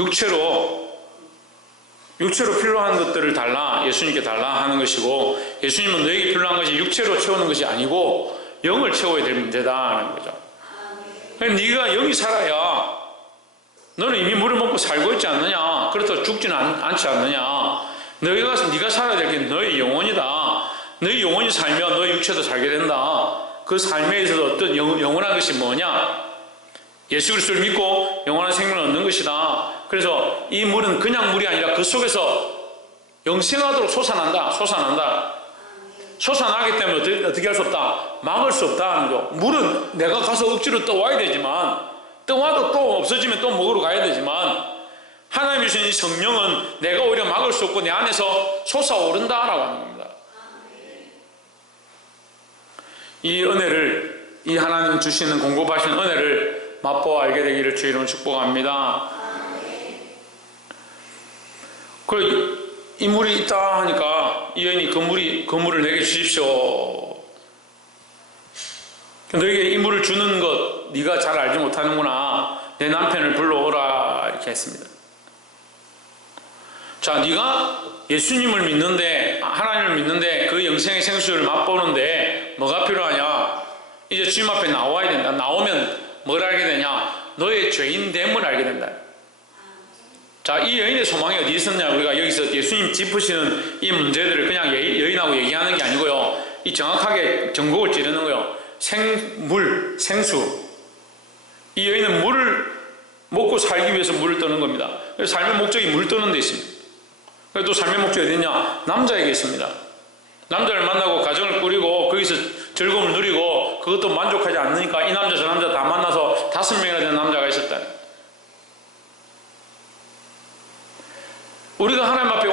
육체로 필요한 것들을 달라, 예수님께 달라 하는 것이고, 예수님은 너에게 필요한 것이 육체로 채우는 것이 아니고 영을 채워야 될 문제다 하는 거죠. 네가 영이 살아야, 너는 이미 물을 먹고 살고 있지 않느냐, 그렇다고 죽지는 않지 않느냐, 네가 살아야 될 게 너의 영혼이다. 너의 영혼이 살면 너의 육체도 살게 된다. 그 삶에 있어서 어떤 영원한 것이 뭐냐, 예수 그리스도를 믿고 영원한 생명을 얻는 것이다. 그래서 이 물은 그냥 물이 아니라 그 속에서 영생하도록 솟아난다. 솟아나기 때문에 어떻게 할 수 없다, 막을 수 없다 하는 거. 물은 내가 가서 억지로 떠와야 되지만, 떠와도 또 없어지면 또 먹으러 가야 되지만, 하나님이 주신 이 성령은 내가 오히려 막을 수 없고 내 안에서 솟아오른다라고 하는 겁니다. 이 은혜를, 이 하나님 주시는 공급하시는 은혜를 맛보아 알게 되기를 주의 이름으로 축복합니다. 그리고 이 물이 있다 하니까 이 여인이 그 물을 내게 주십시오. 너에게 이 물을 주는 것 네가 잘 알지 못하는구나. 내 남편을 불러오라 이렇게 했습니다. 자, 네가 예수님을 믿는데, 하나님을 믿는데 그 영생의 생수를 맛보는데 뭐가 필요하냐? 이제 주님 앞에 나와야 된다. 나오면 뭘 알게 되냐? 너의 죄인됨을 알게 된다. 자, 이 여인의 소망이 어디 있었냐? 우리가 여기서 예수님 짚으시는 이 문제들을 그냥 여인하고 얘기하는 게 아니고요, 이 정확하게 전곡을 찌르는 거예요. 생물, 생수. 이 여인은 물을 먹고 살기 위해서 물을 떠는 겁니다. 삶의 목적이 물 떠는 데 있습니다. 또 삶의 목적이 어디 있냐? 남자에게 있습니다. 남자를 만나고 가정을 꾸리고 거기서 즐거움을 누리고 그것도 만족하지 않으니까 이 남자 저 남자 다 만나서 5명이나 되는 남자가 있었다. 우리가 하나님 앞에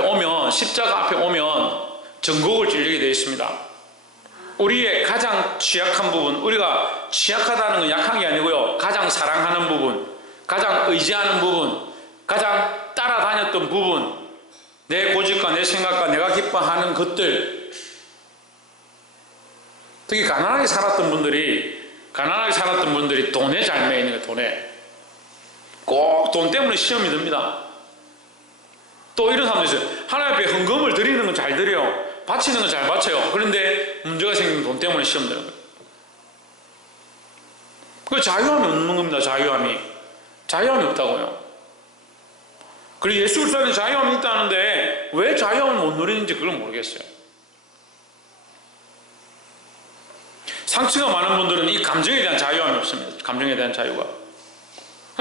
오면 십자가 앞에 오면 전곡을 찔리게 되어 있습니다. 우리의 가장 취약한 부분, 우리가 취약하다는 건 약한 게 아니고요, 가장 사랑하는 부분, 가장 의지하는 부분, 가장 따라다녔던 부분, 내 고집과 내 생각과 내가 기뻐하는 것들, 특히 가난하게 살았던 분들이 돈에 잘 매이는 거예요. 돈에 꼭 돈 때문에 시험이 듭니다. 또 이런 사람도 있어요. 하나님 앞에 헌금을 드리는 건 잘 드려요, 바치는 건 잘 바쳐요. 그런데 문제가 생기면 돈 때문에 시험 되는 거예요. 그 자유함이 없는 겁니다. 자유함이 없다고요. 그리고 예수 그리스도 안에 자유함이 있다는데 왜 자유함을 못 누리는지 그걸 모르겠어요. 상처가 많은 분들은 이 감정에 대한 자유함이 없습니다. 감정에 대한 자유가.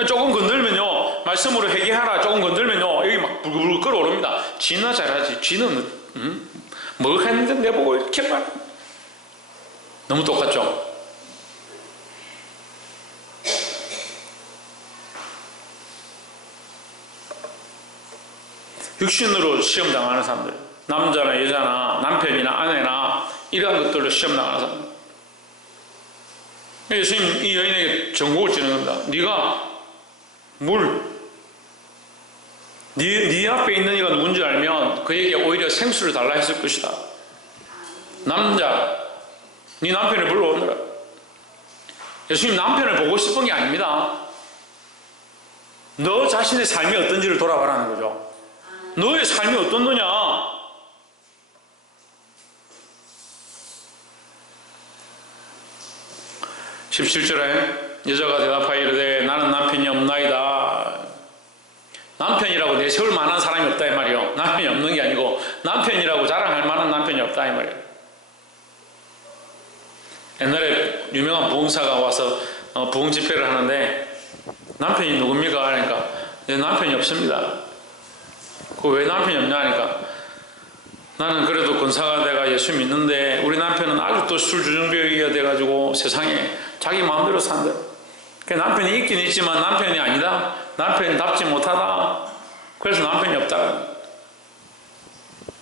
조금 건들면요, 말씀으로 회개하라, 조금 건들면요, 여기 막 불글불글 끓어오릅니다. 쥐나 잘하지, 쥐는 뭐 했는데 내보고 이렇게 말. 너무 똑같죠? 육신으로 시험당하는 사람들, 남자나 여자나 남편이나 아내나 이러한 것들로 시험당하는 사람들. 예수님 이 여인에게 전곡을 찌는 겁니다. 네가 네 앞에 있는 이가 누군지 알면 그에게 오히려 생수를 달라 했을 것이다. 남자, 네 남편을 불러오너라. 예수님 남편을 보고 싶은 게 아닙니다. 너 자신의 삶이 어떤지를 돌아보라는 거죠. 너의 삶이 어떻느냐? 17절에 여자가 대답하여 이르되 나는 남편이 없나이다. 남편이라고 내세울 만한 사람이 없다 이 말이요. 남편이 없는 게 아니고 남편이라고 자랑할 만한 남편이 없다 이 말이에요. 옛날에 유명한 부흥사가 와서 부흥 집회를 하는데 남편이 누굽니까? 하니까 내 남편이 없습니다. 왜 남편이 없냐 하니까 나는 그래도 권사가 내가 예수 믿는데 우리 남편은 아주 또 술주정뱅이가 돼가지고 세상에 자기 마음대로 산다. 남편이 있긴 있지만 남편이 아니다. 남편답지 못하다. 그래서 남편이 없다.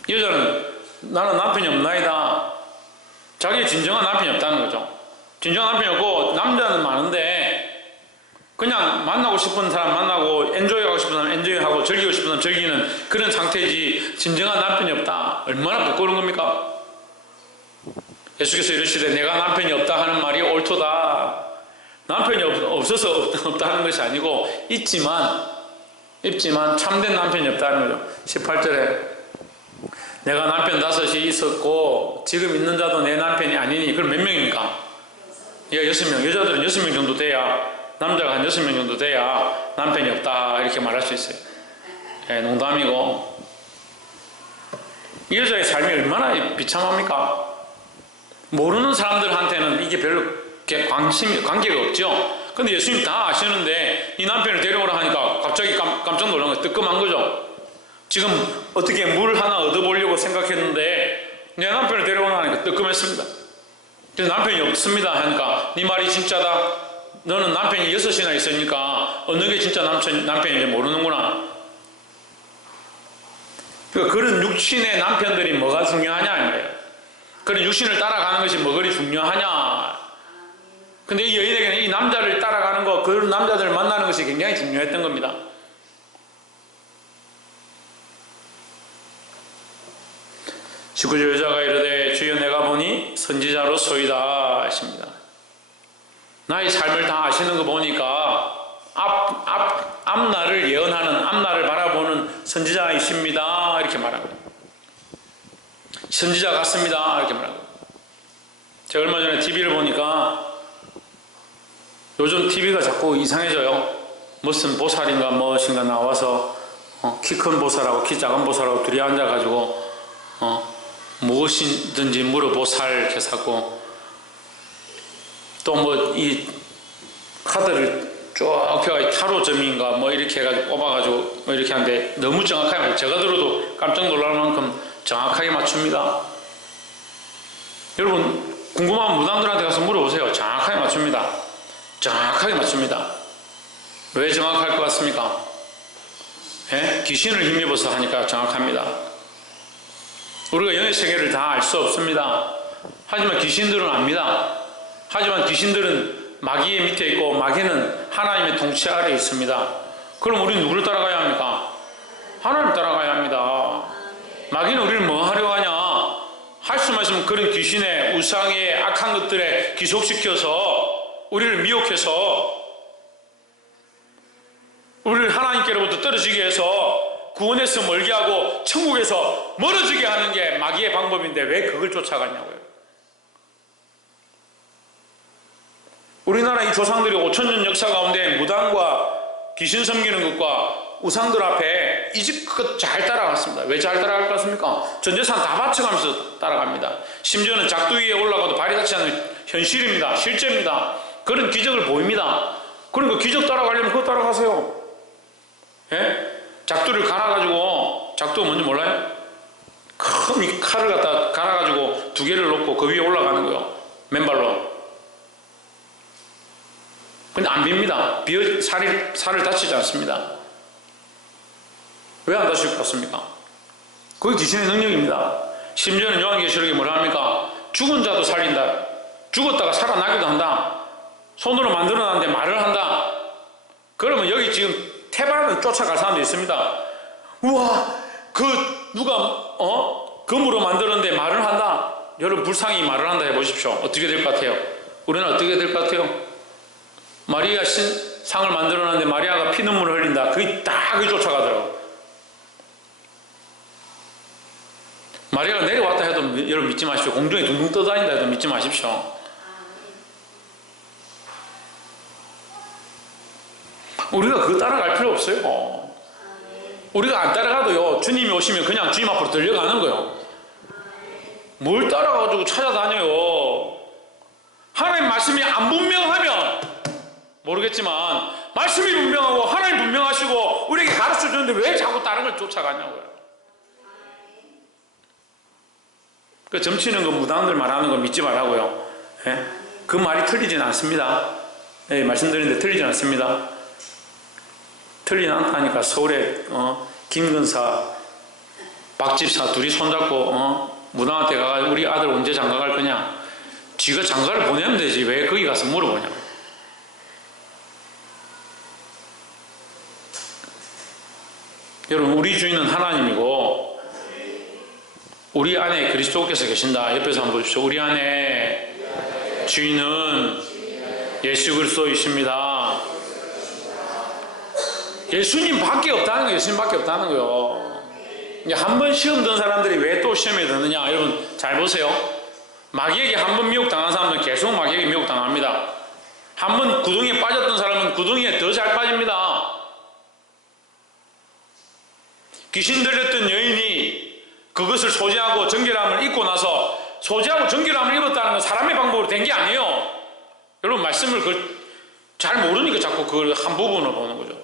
여자는 나는 남편이 없나이다. 자기 진정한 남편이 없다는 거죠. 진정한 남편이 없고 남자는 많은데 그냥 만나고 싶은 사람 만나고 엔조이하고 싶은 사람 엔조이하고 즐기고 싶은 사람 즐기는 그런 상태이지 진정한 남편이 없다. 얼마나 부끄러운 겁니까? 예수께서 이러시되 내가 남편이 없다 하는 말이 옳도다. 남편이 없어서 없다는 것이 아니고 있지만 참된 남편이 없다는 거죠. 18절에 내가 남편 5이 있었고 지금 있는 자도 내 남편이 아니니. 그럼 몇 명입니까? 6명. 여자들은 6명 정도 돼야, 남자가 한 6명 정도 돼야 남편이 없다 이렇게 말할 수 있어요. 농담이고, 이 여자의 삶이 얼마나 비참합니까? 모르는 사람들한테는 이게 별로 관계가 없죠. 근데 예수님 다 아시는데 이 남편을 데려오라 하니까 갑자기 깜짝 놀란 거예요. 뜨끔한 거죠. 지금 어떻게 물 하나 얻어보려고 생각했는데 내 남편을 데려오라 하니까 뜨끔했습니다. 그래서 남편이 없습니다 하니까 네 말이 진짜다. 너는 남편이 6이나 있으니까 어느 게 진짜 남편인지 모르는구나. 그러니까 그런 육신의 남편들이 뭐가 중요하냐 이거예요. 그런 육신을 따라가는 것이 뭐 그리 중요하냐. 근데 이 여인에게는 이 남자를 따라가는 거, 그런 남자들을 만나는 것이 굉장히 중요했던 겁니다. 19절 여자가 이르되 주여 내가 보니 선지자로소이다 하십니다. 나의 삶을 다 아시는 거 보니까 앞날을 예언하는, 앞날을 바라보는 선지자이십니다 이렇게 말하고, 선지자 같습니다 이렇게 말하고. 제가 얼마 전에 TV를 보니까 요즘 TV가 자꾸 이상해져요. 무슨 보살인가 무엇인가 나와서 키 큰 보살하고 키 작은 보살하고 둘이 앉아가지고 무엇이든지 물어보살 이렇게 사고, 또 뭐 이 카드를 쭉 펴가 타로점인가 뭐 이렇게 해가지고 뽑아가지고 뭐 이렇게 하는데 너무 정확하게, 제가 들어도 깜짝 놀랄 만큼 정확하게 맞춥니다. 여러분 궁금한 무당들한테 가서 물어보세요. 정확하게 맞춥니다. 정확하게 맞춥니다. 왜 정확할 것 같습니까? 귀신을 힘입어서 하니까 정확합니다. 우리가 영의 세계를 다 알 수 없습니다. 하지만 귀신들은 압니다. 하지만 귀신들은 마귀의 밑에 있고 마귀는 하나님의 통치 아래에 있습니다. 그럼 우리는 누구를 따라가야 합니까? 하나님 따라가야 합니다. 마귀는 우리를 뭐 하려고 하냐? 할 수만 있으면 그런 귀신의 우상의 악한 것들에 기속시켜서 우리를 미혹해서 우리를 하나님께로부터 떨어지게 해서 구원에서 멀게 하고 천국에서 멀어지게 하는 게 마귀의 방법인데 왜 그걸 쫓아가냐고요. 우리나라 이 조상들이 5천년 역사 가운데 무당과 귀신 섬기는 것과 우상들 앞에 이집것 잘 따라갔습니다. 왜 잘 따라갈 것 같습니까? 전 재산 다 바쳐가면서 따라갑니다. 심지어는 작두 위에 올라가도 발이 닿지 않는 현실입니다. 실제입니다. 그런 기적을 보입니다. 그러니까 기적 따라가려면 그거 따라가세요. 작두를 갈아가지고, 작두가 뭔지 몰라요? 큰 칼을 갖다 갈아가지고 2개를 놓고 그 위에 올라가는 거예요. 맨발로. 근데 안 빕니다. 살을 다치지 않습니다. 왜 안 다칠 것 같습니까? 그게 귀신의 능력입니다. 심지어는 요한계시록에 뭐라 합니까? 죽은 자도 살린다. 죽었다가 살아나기도 한다. 손으로 만들어놨는데 말을 한다. 그러면 여기 지금 태반을 쫓아갈 사람도 있습니다. 우와, 누가 금으로 만들었는데 말을 한다. 여러분 불상이 말을 한다 해보십시오. 어떻게 될 것 같아요? 우리는 어떻게 될 것 같아요? 마리아 상을 만들어놨는데 마리아가 피눈물을 흘린다. 그게 딱 쫓아가더라고. 마리아가 내려왔다 해도 여러분 믿지 마십시오. 공중에 둥둥 떠다닌다 해도 믿지 마십시오. 우리가 그거 따라갈 필요 없어요. 우리가 안 따라가도요, 주님이 오시면 그냥 주님 앞으로 들려가는 거예요. 뭘 따라가지고 찾아다녀요. 하나님 말씀이 안 분명하면 모르겠지만 말씀이 분명하고 하나님 분명하시고 우리에게 가르쳐 주는데 왜 자꾸 다른 걸 쫓아가냐고요. 그 점치는 거 무당들 말하는 거 믿지 말라고요. 그 말이 틀리진 않습니다. 말씀드리는데 틀리진 않습니다. 틀리지 않다니까 서울에 김근사, 박집사 둘이 손잡고 무당한테 가서 우리 아들 언제 장가 갈 거냐? 지가 장가를 보내면 되지 왜 거기 가서 물어보냐? 여러분 우리 주인은 하나님이고 우리 안에 그리스도께서 계신다. 옆에서 한번 보십시오. 우리 안에 주인은 예수 그리스도이십니다. 예수님밖에 없다는 거예요. 예수님밖에 없다는 거예요. 한 번 시험 든 사람들이 왜 또 시험에 드느냐? 여러분 잘 보세요. 마귀에게 한 번 미혹당한 사람은 계속 마귀에게 미혹당합니다. 한 번 구덩이에 빠졌던 사람은 구덩이에 더 잘 빠집니다. 귀신 들렸던 여인이 그것을 소지하고 정결함을 입고 나서 소지하고 정결함을 입었다는 건 사람의 방법으로 된 게 아니에요. 여러분 말씀을 잘 모르니까 자꾸 그걸 한 부분을 보는 거죠.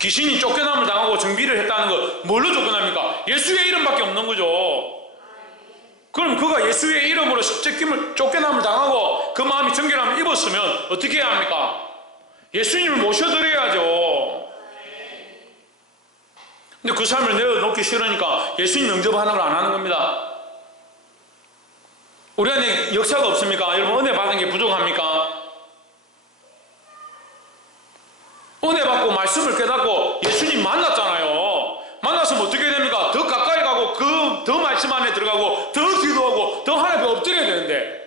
귀신이 쫓겨남을 당하고 정비를 했다는 거 뭘로 쫓겨납니까? 예수의 이름밖에 없는 거죠. 그럼 그가 예수의 이름으로 쫓겨남을 당하고 그 마음이 정결함을 입었으면 어떻게 해야 합니까? 예수님을 모셔드려야죠. 근데 그 삶을 내어놓기 싫으니까 예수님 영접하는 걸 안 하는 겁니다. 우리 안에 역사가 없습니까? 여러분 은혜 받은 게 부족합니까? 은혜 받고 말씀을 깨닫고 예수님 만났잖아요. 만났으면 어떻게 됩니까? 더 가까이 가고 더 말씀 안에 들어가고 더 기도하고 더 하나님 앞에 엎드려야 되는데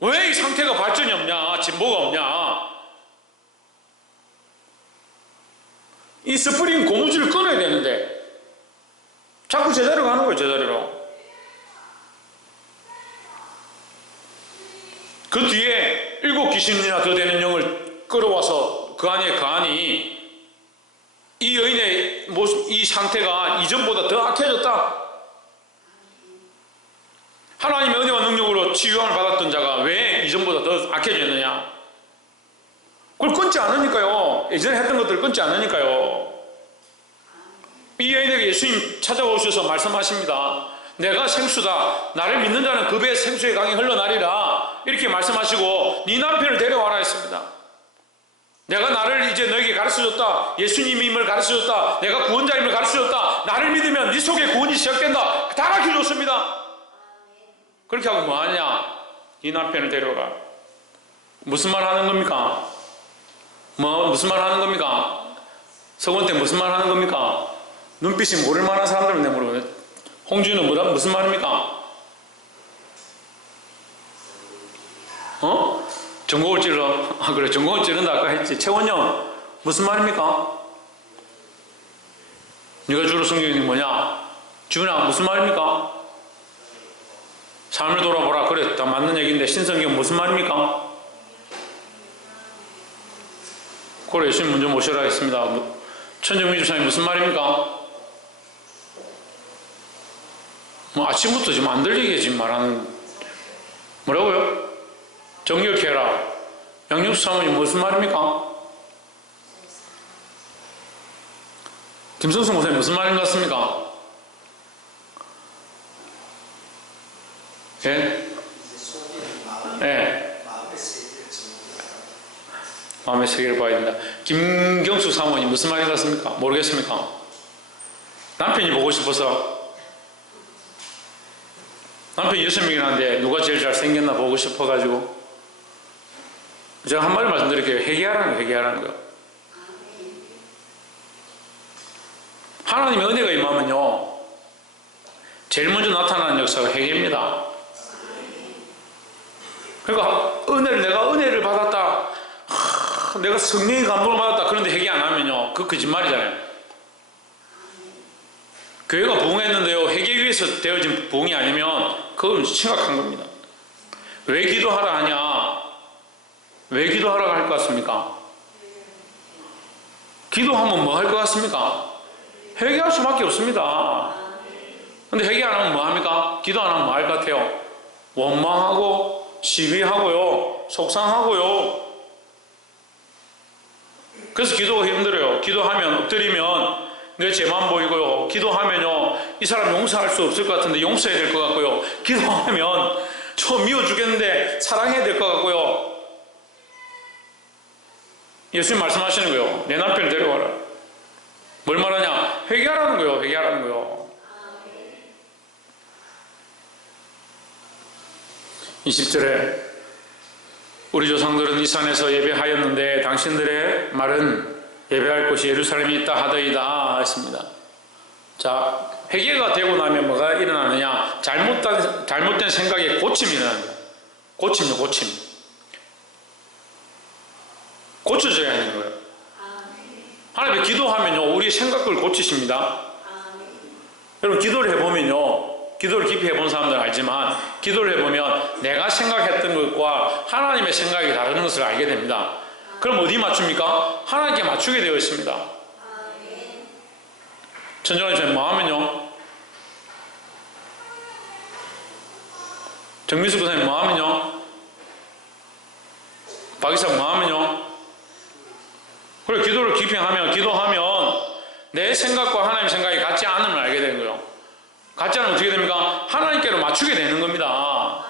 왜 이 상태가 발전이 없냐? 진보가 없냐? 이 스프링 고무줄을 끊어야 되는데 자꾸 제자리로 가는 거예요. 제자리로. 그 뒤에 7 귀신이나 더 되는 영을 끌어와서 그 안에 거하니 이 여인의 모습, 이 상태가 이전보다 더 악해졌다. 하나님의 은혜와 능력으로 치유함을 받았던 자가 왜 이전보다 더 악해졌느냐? 그걸 끊지 않으니까요. 예전에 했던 것들을 끊지 않으니까요. 이 여인에게 예수님 찾아오셔서 말씀하십니다. 내가 생수다. 나를 믿는 자는 그 배에 생수의 강이 흘러나리라. 이렇게 말씀하시고 네 남편을 데려와라 했습니다. 내가 나를 이제 너에게 가르쳐줬다. 예수님임을 가르쳐줬다. 내가 구원자임을 가르쳐줬다. 나를 믿으면 네 속에 구원이 시작된다. 다 가르쳐줬습니다. 그렇게 하고 뭐하냐? 네 남편을 데려가. 무슨 말 하는 겁니까? 무슨 말 하는 겁니까? 서건태 무슨 말 하는 겁니까? 눈빛이 모를 만한 사람들은 내 물어보네. 홍준은 무슨 말입니까? 전곡을 찔러. 아, 그래. 전곡을 찌른다. 아까 했지. 최원영, 무슨 말입니까? 네가 주로 성경이 뭐냐? 주은아, 무슨 말입니까? 삶을 돌아보라. 그래. 다 맞는 얘기인데, 신성경 무슨 말입니까? 그래. 예수님 먼저 모셔라 했습니다. 천정미 주사님 무슨 말입니까? 아침부터 지금 안 들리게 지금 말하는, 뭐라고요? 정결케 해라. 양육수 사모님 무슨 말입니까? 김성수 목사님 무슨 말인 것 같습니까? 예? 예. 마음의 세계를 봐야 된다. 김경수 사모님 무슨 말인 것 같습니까? 모르겠습니까? 남편이 보고 싶어서 남편이 6명이라는데 누가 제일 잘생겼나 보고 싶어가지고 제가 한 마디 말씀드릴게요. 회개하라는 거예요. 회개하라는 거예요. 하나님의 은혜가 임하면요 제일 먼저 나타나는 역사가 회개입니다. 그러니까 내가 은혜를 받았다, 내가 성령의 감동을 받았다, 그런데 회개 안 하면요 그거 거짓말이잖아요. 교회가 부흥했는데요 회개 위에서 되어진 부흥이 아니면 그건 심각한 겁니다. 왜 기도하라 하냐? 왜 기도하라고 할 것 같습니까? 기도하면 뭐 할 것 같습니까? 회개할 수밖에 없습니다. 근데 회개 안 하면 뭐 합니까? 기도 안 하면 뭐 할 것 같아요? 원망하고 시비하고요, 속상하고요. 그래서 기도가 힘들어요. 기도하면 엎드리면 내 죄만 보이고요. 기도하면요 이 사람 용서할 수 없을 것 같은데 용서해야 될 것 같고요. 기도하면 저 미워 죽겠는데 사랑해야 될 것 같고요. 예수님 말씀하시는 거예요. 내 남편을 데려와라. 뭘 말하냐? 회개하라는 거예요. 회개하라는 거예요. 20절에 우리 조상들은 이 산에서 예배하였는데 당신들의 말은 예배할 곳이 예루살렘에 있다 하더이다 했습니다. 자, 회개가 되고 나면 뭐가 일어나느냐? 잘못된 생각에 고침이 일어납니다. 고침이요, 고침. 고쳐져야 하는 거예요. 하나님께 기도하면요, 우리의 생각을 고치십니다. 여러분, 기도를 해보면요, 기도를 깊이 해본 사람들은 알지만, 기도를 해보면 내가 생각했던 것과 하나님의 생각이 다른 것을 알게 됩니다. 그럼 어디 맞춥니까? 하나님께 맞추게 되어 있습니다. 천정환 씨 뭐 하면요? 정미수 교사님 뭐 하면요? 박이사 뭐 하면요? 그래, 기도를 깊이 하면, 기도하면 내 생각과 하나님의 생각이 같지 않음을 알게 되는 거예요. 같지 않으면 어떻게 됩니까? 하나님께로 맞추게 되는 겁니다.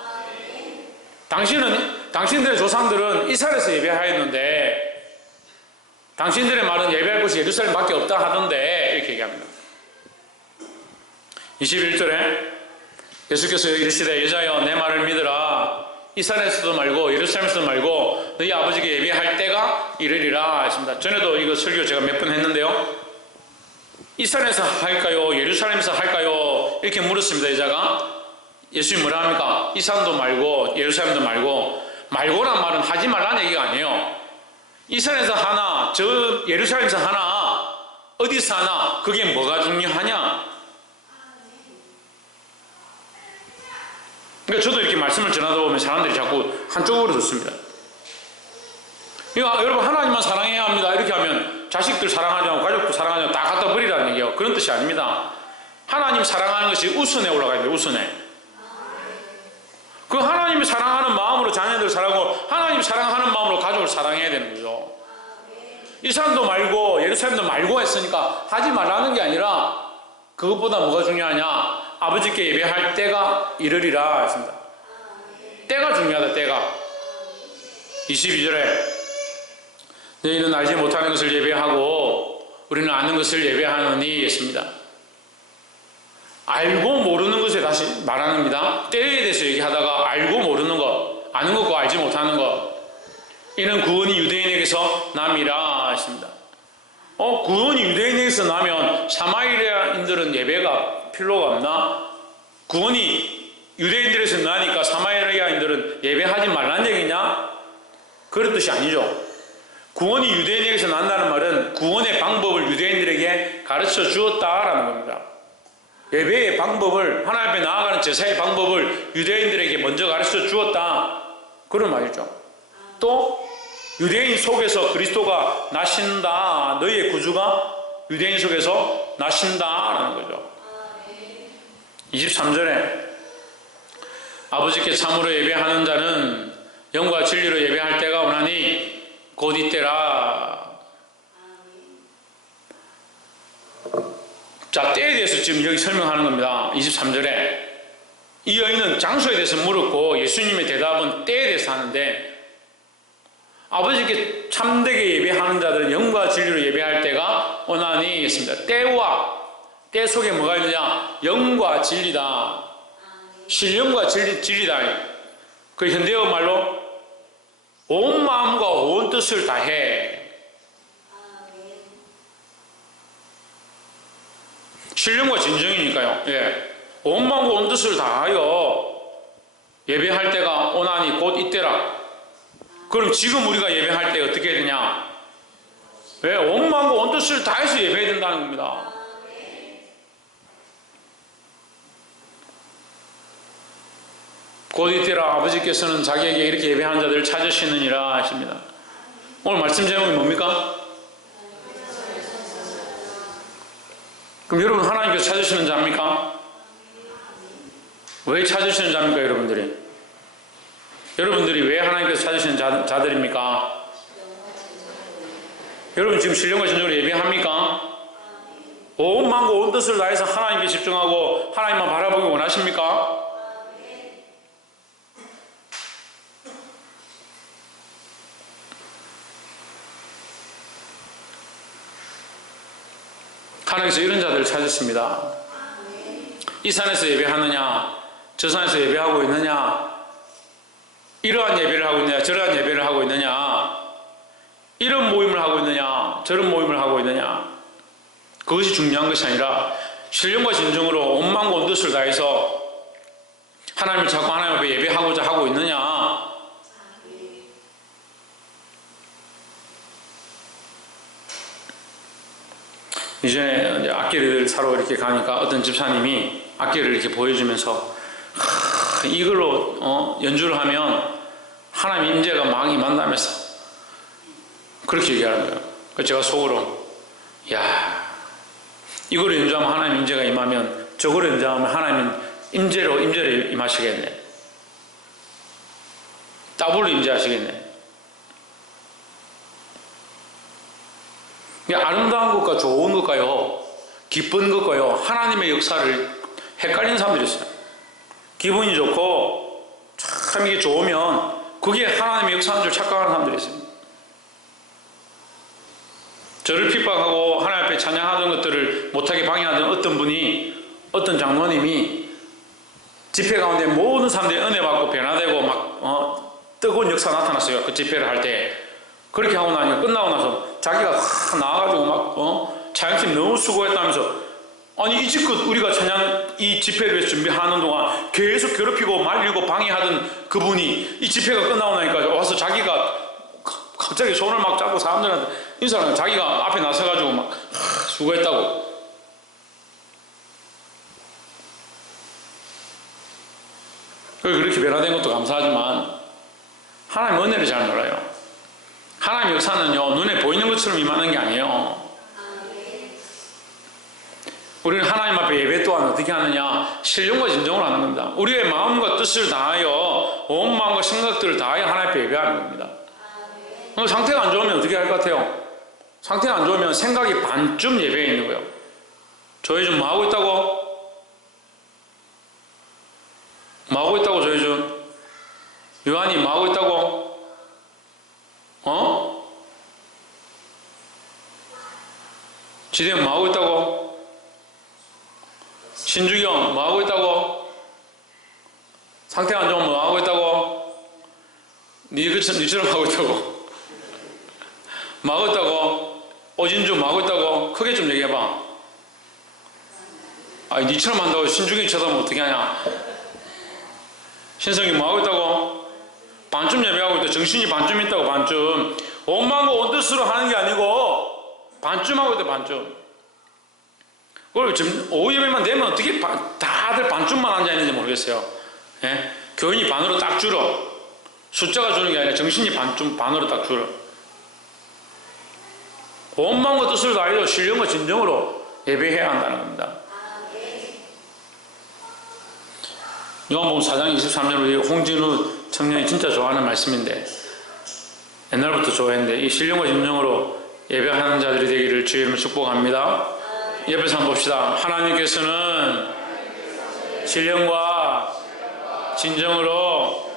당신들의 조상들은 이스라엘에서 예배하였는데 당신들의 말은 예배할 곳이 예루살렘밖에 없다 하던데, 이렇게 얘기합니다. 21절에 예수께서 이르시되 여자여 내 말을 믿으라. 이스라엘에서도 말고 예루살렘에서도 말고 너희 아버지께 예배할 때가 이르리라 하십니다. 전에도 이거 설교 제가 몇 번 했는데요, 이스라엘에서 할까요? 예루살렘에서 할까요? 이렇게 물었습니다. 여자가. 예수님이 뭐라 합니까? 이 산도 말고 예루살렘도 말고란 말은 하지 말라는 얘기가 아니에요. 이스라엘에서 하나, 저 예루살렘에서 하나, 어디서 하나, 그게 뭐가 중요하냐? 그러니까 저도 이렇게 말씀을 전하다 보면 사람들이 자꾸 한쪽으로 듣습니다. 그러니까 여러분, 하나님만 사랑해야 합니다. 이렇게 하면 자식들 사랑하지 않고 가족도 사랑하지 않고 다 갖다 버리라는 얘기예요. 그런 뜻이 아닙니다. 하나님 사랑하는 것이 우선에 올라가야 돼요. 우선에. 그 하나님을 사랑하는 마음으로 자녀들을 사랑하고 하나님 사랑하는 마음으로 가족을 사랑해야 되는 거죠. 이 사람도 말고 예루살렘도 말고 했으니까 하지 말라는 게 아니라 그것보다 뭐가 중요하냐? 아버지께 예배할 때가 이르리라 했습니다. 때가 중요하다. 때가. 22절에 너희는 알지 못하는 것을 예배하고 우리는 아는 것을 예배하느니 했습니다. 알고 모르는 것에 다시 말하는 겁니다. 때에 대해서 얘기하다가 알고 모르는 것, 아는 것과 알지 못하는 것, 이는 구원이 유대인에게서 남이라 했습니다. 구원이 유대인에게서 나면 사마리아인들은 예배가 필요가 없나? 구원이 유대인들에서 나니까 사마리아인들은 예배하지 말란 얘기냐? 그런 뜻이 아니죠. 구원이 유대인에게서 난다는 말은 구원의 방법을 유대인들에게 가르쳐 주었다라는 겁니다. 예배의 방법을, 하나님 앞에 나아가는 제사의 방법을 유대인들에게 먼저 가르쳐 주었다, 그런 말이죠. 또 유대인 속에서 그리스도가 나신다, 너희의 구주가 유대인 속에서 나신다라는 거죠. 23절에 아버지께 참으로 예배하는 자는 영과 진리로 예배할 때가 오나니 곧 이때라. 자, 때에 대해서 지금 여기 설명하는 겁니다. 23절에 이 여인은 장소에 대해서 물었고 예수님의 대답은 때에 대해서 하는데, 아버지께 참되게 예배하는 자들은 영과 진리로 예배할 때가 오나니 했습니다. 때와 때 속에 뭐가 있느냐? 영과 진리다. 신령과 진리다. 그 현대어 말로 온 마음과 온 뜻을 다해. 신령과 진정이니까요. 예. 온 마음과 온 뜻을 다하여 예배할 때가 오나니 곧 이때라. 그럼 지금 우리가 예배할 때 어떻게 해야 되냐? 왜? 온 마음과 온 뜻을 다해서 예배해야 된다는 겁니다. 곧 이때라. 아버지께서는 자기에게 이렇게 예배하는 자들을 찾으시느니라 하십니다. 오늘 말씀 제목이 뭡니까? 그럼 여러분, 하나님께서 찾으시는 자입니까? 왜 찾으시는 자입니까, 여러분들이? 여러분들이 왜 하나님께서 찾으시는 자들입니까? 여러분 지금 신령과 진정으로 예배합니까? 온 마음과 온 뜻을 다해서 하나님께 집중하고 하나님만 바라보기 원하십니까? 하나님께서 이런 자들을 찾으십니다. 이 산에서 예배하느냐, 저 산에서 예배하고 있느냐, 이러한 예배를 하고 있느냐, 저러한 예배를 하고 있느냐, 이런 모임을 하고 있느냐, 저런 모임을 하고 있느냐, 그것이 중요한 것이 아니라 신령과 진정으로 온 마음과 온 뜻을 다해서 하나님을 찾고 하나님 앞에 예배하고자 하고 있느냐. 이전에 이제 악기를 사러 이렇게 가니까 어떤 집사님이 악기를 이렇게 보여주면서 이걸로 연주를 하면 하나님 임재가 막 임한다면서 그렇게 얘기하는 거예요. 그래서 제가 속으로 야, 이걸로 연주하면 하나님 임재가 임하면 저걸로 연주하면 하나님 임재로 임하시겠네. 더블로 임재하시겠네. 아름다운 것과 좋은 것과요, 기쁜 것과요, 하나님의 역사를 헷갈리는 사람들이 있어요. 기분이 좋고 참 이게 좋으면 그게 하나님의 역사인 줄 착각하는 사람들이 있습니다. 저를 핍박하고 하나님 앞에 찬양하던 것들을 못하게 방해하던 어떤 분이, 어떤 장로님이 집회 가운데 모든 사람들이 은혜 받고 변화되고 막 뜨거운 역사 나타났어요. 그 집회를 할 때. 그렇게 하고 나니까 끝나고 나서 자기가 나와가지고 막 찬양팀 너무 수고했다면서, 아니 이제껏 우리가 찬양 이 집회를 위해서 준비하는 동안 계속 괴롭히고 말리고 방해하던 그분이 이 집회가 끝나고 나니까 와서 자기가 갑자기 손을 막 잡고 사람들한테 인사하는, 자기가 앞에 나서가지고 막 수고했다고. 그렇게 변화된 것도 감사하지만 하나님 은혜를 잘 몰라요. 하나님 역사는요, 눈에 보이는 것처럼 임하는 게 아니에요. 우리는 하나님 앞에 예배 또한 어떻게 하느냐? 신령과 진정으로 하는 겁니다. 우리의 마음과 뜻을 다하여 온 마음과 생각들을 다하여 하나님 앞에 예배하는 겁니다. 상태가 안 좋으면 어떻게 할 것 같아요? 상태가 안 좋으면 생각이 반쯤 예배에 있는 거예요. 조혜준 뭐 하고 있다고? 뭐 하고 있다고 조혜준? 요한이 뭐 하고 있다고? 지대현 뭐 하고 있다고? 신주기 형 뭐 하고 있다고? 상태가 안 좋으면 뭐 하고 있다고? 니처럼 하고 있다고? 뭐 하고 있다고? 오진주 뭐 하고 있다고? 크게 좀 얘기해봐. 아니 니처럼 한다고 신주기 쳐다보면 어떻게 하냐? 신성이 뭐 하고 있다고? 반쯤 예배하고 있다. 정신이 반쯤 있다고. 반쯤. 온 마음과 온 뜻으로 하는 게 아니고 반쯤 하고 있다. 반쯤. 그걸 지금 오후 예배만 되면 어떻게 다들 반쯤만 앉아있는지 모르겠어요. 예? 교인이 반으로 딱 줄어. 숫자가 주는 게 아니라 정신이 반으로 딱 줄어. 온 마음과 뜻을 다하여 신령과 진정으로 예배해야 한다는 겁니다. 요한복음 4장 23절 우리 홍진우 청년이 진짜 좋아하는 말씀인데, 옛날부터 좋아했는데, 이 신령과 진정으로 예배하는 자들이 되기를 주의 이름으로 축복합니다. 옆에서 한번 봅시다. 하나님께서는 신령과 진정으로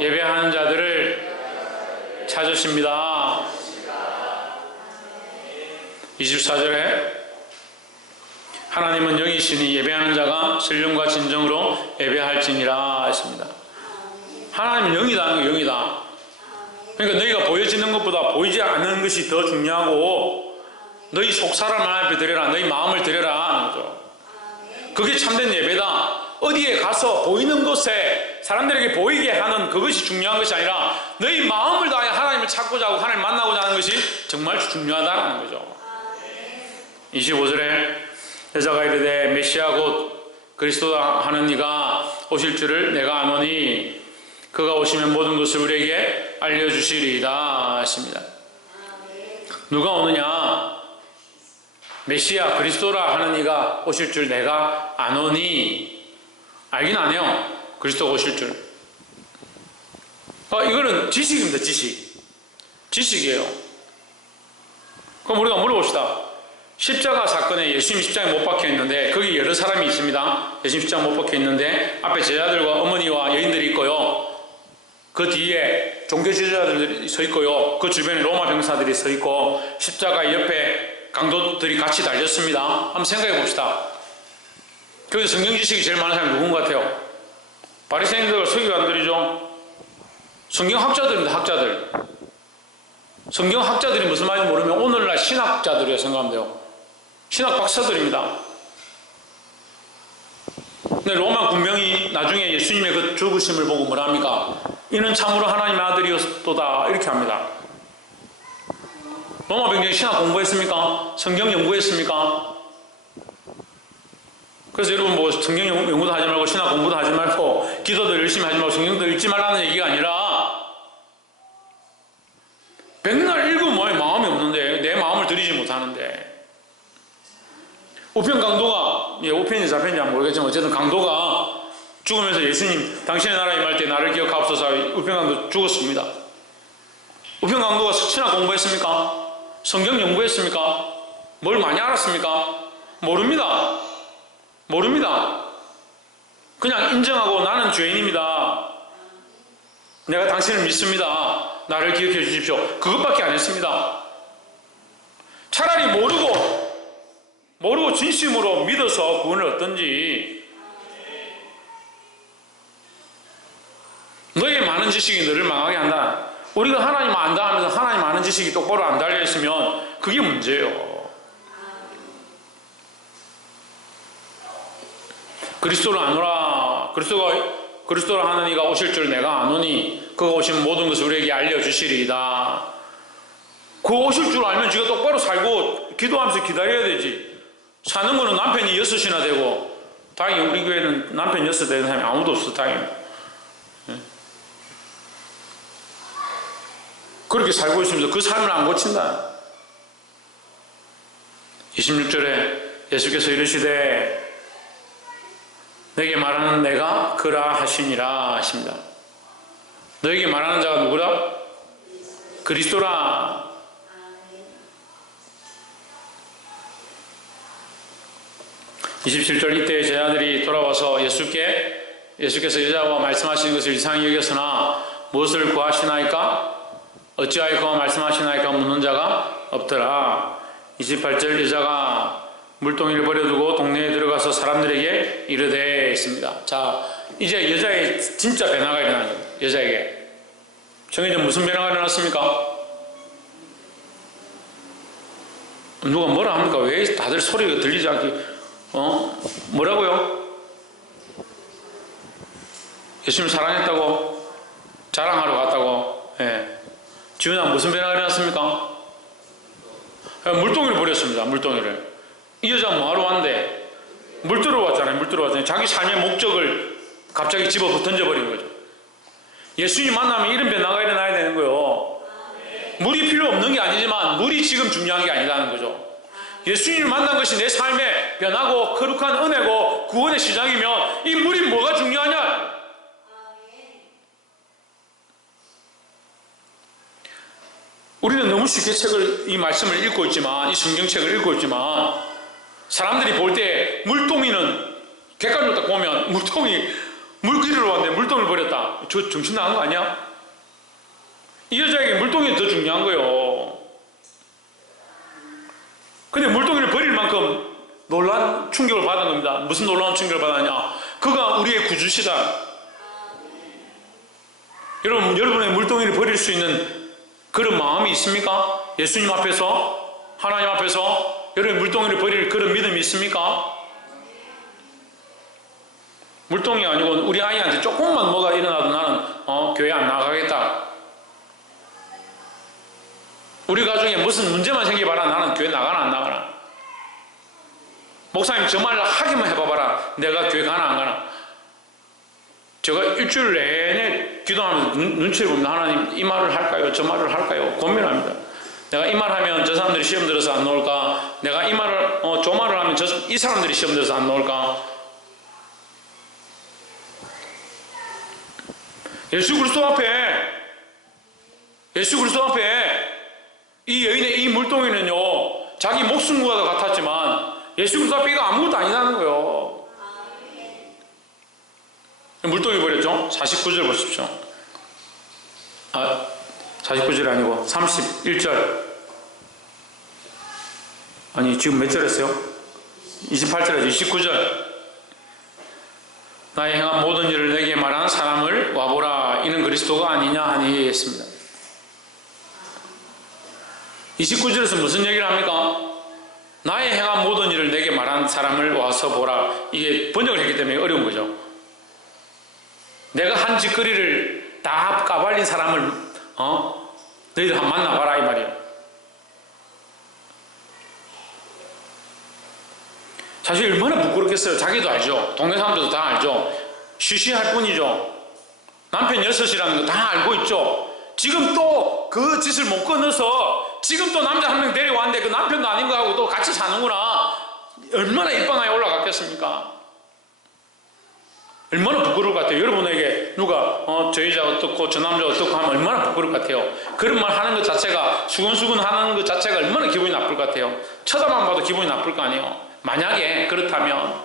예배하는 자들을 찾으십니다. 24절에 하나님은 영이시니 예배하는 자가 신령과 진정으로 예배할지니라 했습니다. 하나님은 영이다는 게 영이다. 그러니까 너희가 보여지는 것보다 보이지 않는 것이 더 중요하고, 너희 속사람을 하나님 앞에 드려라, 너희 마음을 드려라 하는 거죠. 그게 참된 예배다. 어디에 가서 보이는 곳에 사람들에게 보이게 하는 그것이 중요한 것이 아니라 너희 마음을 다해 하나님을 찾고자 하고 하나님을 만나고자 하는 것이 정말 중요하다는 거죠. 25절에 여자가 이르되 메시아 곧 그리스도다 하는 이가 오실 줄을 내가 아노니 그가 오시면 모든 것을 우리에게 알려주시리이다 하십니다. 누가 오느냐? 메시아 그리스도라 하는 이가 오실 줄 내가 아노니. 알긴 안 해요. 그리스도가 오실 줄. 이거는 지식입니다. 지식이에요. 그럼 우리가 물어봅시다. 십자가 사건에 예수님이 십자가에 못 박혀 있는데 거기 여러 사람이 있습니다. 예수님 십자가 못 박혀 있는데 앞에 제자들과 어머니와 여인들이 있고요. 그 뒤에 종교 지도자들이 서 있고요. 그 주변에 로마 병사들이 서 있고 십자가 옆에 강도들이 같이 달렸습니다. 한번 생각해 봅시다. 거기서 성경 지식이 제일 많은 사람이 누군 것 같아요? 바리새인들과 서기관들이죠. 성경학자들입니다. 학자들. 성경학자들이 무슨 말인지 모르면 오늘날 신학자들이라고 생각하면 돼요. 신학 박사들입니다. 근데 로마 군병이 나중에 예수님의 그 죽으심을 보고 뭐라 합니까? 이는 참으로 하나님의 아들이었도다 이렇게 합니다. 로마 병정이 신학 공부했습니까? 성경 연구했습니까? 그래서 여러분 뭐 성경 연구도 하지 말고 신학 공부도 하지 말고 기도도 열심히 하지 말고 성경도 읽지 말라는 얘기가 아니라 백날 읽으면 마음이 없는데 내 마음을 들이지 못하는데 우편 강도가 우편인지 좌편인지 모르겠지만 어쨌든 강도가 죽으면서 예수님 당신의 나라 임할 때 나를 기억하옵소서 우편 강도 죽었습니다. 우편 강도가 신학 공부했습니까? 성경 연구했습니까? 뭘 많이 알았습니까? 모릅니다. 그냥 인정하고 나는 죄인입니다. 내가 당신을 믿습니다. 나를 기억해 주십시오. 그것밖에 안 했습니다. 차라리 모르고 진심으로 믿어서 구원을 얻든지 너의 많은 지식이 너를 망하게 한다. 우리가 하나님 안다 하면서 하나님 아는 지식이 똑바로 안 달려있으면 그게 문제예요. 그리스도를 아노라. 그리스도를 하는 이가 오실 줄 내가 아노니 그가 오시면 모든 것을 우리에게 알려주시리이다. 그 오실 줄 알면 지가 똑바로 살고 기도하면서 기다려야 되지. 사는 거는 남편이 6이나 되고 다행히 우리 교회는 남편 6 되는 사람이 아무도 없어. 다행히 그렇게 살고 있으면서 그 삶을 안 고친다. 26절에 예수께서 이르시되 너에게 말하는 내가 그라 하시니라 하십니다. 너에게 말하는 자가 누구라? 그리스도라. (27절) 이때 제자들이 돌아와서 예수께서 여자와 말씀하시는 것을 이상히 여겼으나 무엇을 구하시나이까? 어찌하여 그와 말씀하시나이까? 묻는 자가 없더라. 28절 여자가 물동이를 버려두고 동네에 들어가서 사람들에게 이르되 있습니다. 자, 이제 여자의 진짜 변화가 일어나는 거예요. 여자에게. 정의는 무슨 변화가 일어났습니까? 누가 뭐라 합니까? 왜 다들 소리가 들리지 않게 뭐라고요? 예수님 사랑했다고? 자랑하러 갔다고? 예. 지훈아 무슨 변화가 일어났습니까? 물동이를 버렸습니다. 물동이를. 이 여자가 뭐하러 왔는데? 물 들어왔잖아요. 물 들어왔잖아요. 자기 삶의 목적을 갑자기 집어 던져버린 거죠. 예수님 만나면 이런 변화가 일어나야 되는 거예요. 물이 필요 없는 게 아니지만 물이 지금 중요한 게 아니라는 거죠. 예수님을 만난 것이 내 삶의 변하고 거룩한 은혜고 구원의 시작이면 이 물이 뭐가 중요하냐? 우리는 너무 쉽게 이 말씀을 읽고 있지만, 이 성경책을 읽고 있지만, 사람들이 볼 때 물동이는 객관적으로 딱 보면 물동이 물길로 왔는데 물동이를 버렸다. 저 정신 나간 거 아니야? 이 여자에게 물동이 더 중요한 거예요. 근데 물동이를 버릴 만큼 놀라운 충격을 받은 겁니다. 무슨 놀라운 충격을 받았냐? 그가 우리의 구주시다. 여러분의 물동이를 버릴 수 있는 그런 마음이 있습니까? 예수님 앞에서, 하나님 앞에서 여러분의 물동이를 버릴 그런 믿음이 있습니까? 물동이가 아니고 우리 아이한테 조금만 뭐가 일어나도 나는 교회 안 나가겠다. 우리 가정에 무슨 문제만 생겨봐라. 나는 교회 나가나 안 나가나. 목사님 저 말 하기만 해봐봐라. 내가 교회 가나 안 가나. 제가 일주일 내내 기도하면서 눈치를 봅니다. 하나님 이 말을 할까요? 저 말을 할까요? 고민합니다. 내가 이 말 하면 저 사람들이 시험 들어서 안 나올까? 내가 이 말을 저 말을 하면 이 사람들이 시험 들어서 안 나올까? 예수 그리스도 앞에 이 여인의 이 물동이는요, 자기 목숨과도 같았지만 예수 그리스도 앞에 이거 아무것도 아니라는 거예요. 물동이 버렸죠? 49절 보십시오. 49절이 아니고 31절. 아니 지금 몇 절 했어요? 28절에서 29절. 나의 행한 모든 일을 내게 말한 사람을 와보라. 이는 그리스도가 아니냐 하니 했습니다. 29절에서 무슨 얘기를 합니까? 나의 행한 모든 일을 내게 말한 사람을 와서 보라. 이게 번역을 했기 때문에 어려운 거죠. 내가 한 짓거리를 다 까발린 사람을 너희들 한번 만나봐라 이 말이에요. 사실 얼마나 부끄럽겠어요. 자기도 알죠. 동네 사람들도 다 알죠. 쉬쉬할 뿐이죠. 남편 6이라는 거 다 알고 있죠. 지금 또 그 짓을 못 끊어서 지금 또 남자 한 명 데려왔는데 그 남편도 아닌 거 하고 또 같이 사는구나. 얼마나 입방아에 올라갔겠습니까? 얼마나 부끄러울 것 같아요. 여러분에게 누가 저 여자 어떻고 저 남자 어떻고 하면 얼마나 부끄러울 것 같아요. 그런 말 하는 것 자체가 수근수근 하는 것 자체가 얼마나 기분이 나쁠 것 같아요. 쳐다만 봐도 기분이 나쁠 거 아니에요. 만약에 그렇다면.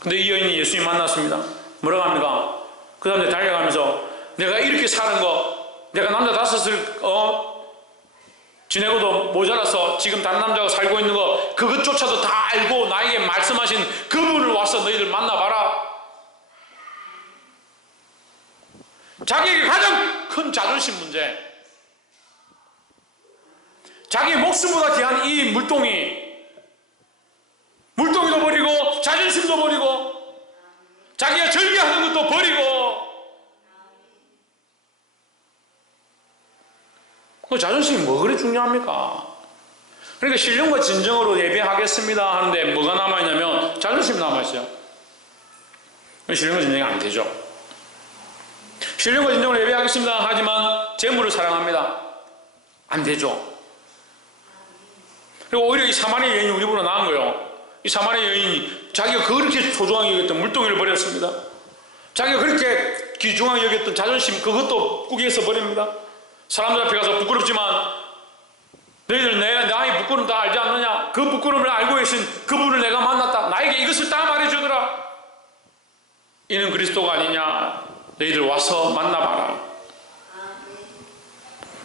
근데 이 여인이 예수님 만났습니다. 뭐라고 합니까? 그 다음에 달려가면서 내가 이렇게 사는 거 내가 남자 5을 지내고도 모자라서 지금 다른 남자가 살고 있는 거 그것조차도 다 알고 나에게 말씀하신 그분을 와서 너희들 만나봐라. 자기에게 가장 큰 자존심 문제, 자기의 목숨보다 귀한 이 물동이도 버리고 자존심도 버리고 자기가 절개하는 것도 버리고 그 자존심이 뭐 그리 중요합니까? 그러니까 신령과 진정으로 예배하겠습니다 하는데 뭐가 남아있냐면 자존심이 남아있어요. 신령과 진정이 안 되죠. 신령과 진정으로 예배하겠습니다 하지만 재물을 사랑합니다. 안 되죠. 그리고 오히려 이 사마리아 여인이 우리보다 나은 거예요. 이 사마리아 여인이 자기가 그렇게 소중하게 여겼던 물동이를 버렸습니다. 자기가 그렇게 귀중하게 여겼던 자존심 그것도 꾸기해서 버립니다. 사람들 앞에 가서 부끄럽지만 너희들 나의 부끄러움 다 알지 않느냐? 그 부끄러움을 알고 계신 그분을 내가 만났다. 나에게 이것을 다 말해주더라. 이는 그리스도가 아니냐? 너희들 와서 만나봐라.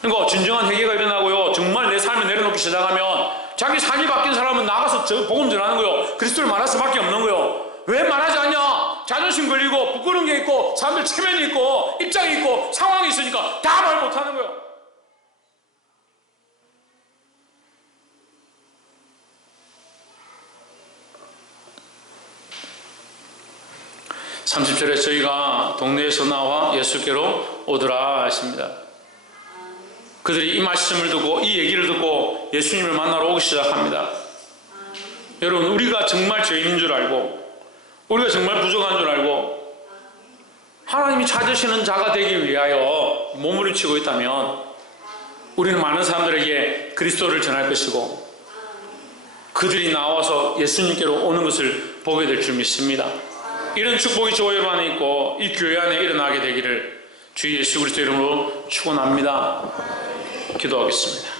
그러니까 진정한 회개가 일어나고요. 정말 내 삶을 내려놓기 시작하면 자기 삶이 바뀐 사람은 나가서 복음 전하는 거요. 그리스도를 말할 수밖에 없는 거요. 왜 말하지 않냐? 자존심 걸리고 부끄러운 게 있고 사람들 체면이 있고 입장이 있고 상황이 있으니까 다 말 못하는 거예요. (30절에) 저희가 동네에서 나와 예수께로 오더라 하십니다. 그들이 이 말씀을 듣고 이 얘기를 듣고 예수님을 만나러 오기 시작합니다. 여러분, 우리가 정말 죄인인 줄 알고 우리가 정말 부족한 줄 알고 하나님이 찾으시는 자가 되기 위하여 몸부림치고 있다면 우리는 많은 사람들에게 그리스도를 전할 것이고 그들이 나와서 예수님께로 오는 것을 보게 될 줄 믿습니다. 이런 축복이 저와 여러분 안에 있고 이 교회 안에 일어나게 되기를 주 예수 그리스도 이름으로 축원합니다. 기도하겠습니다.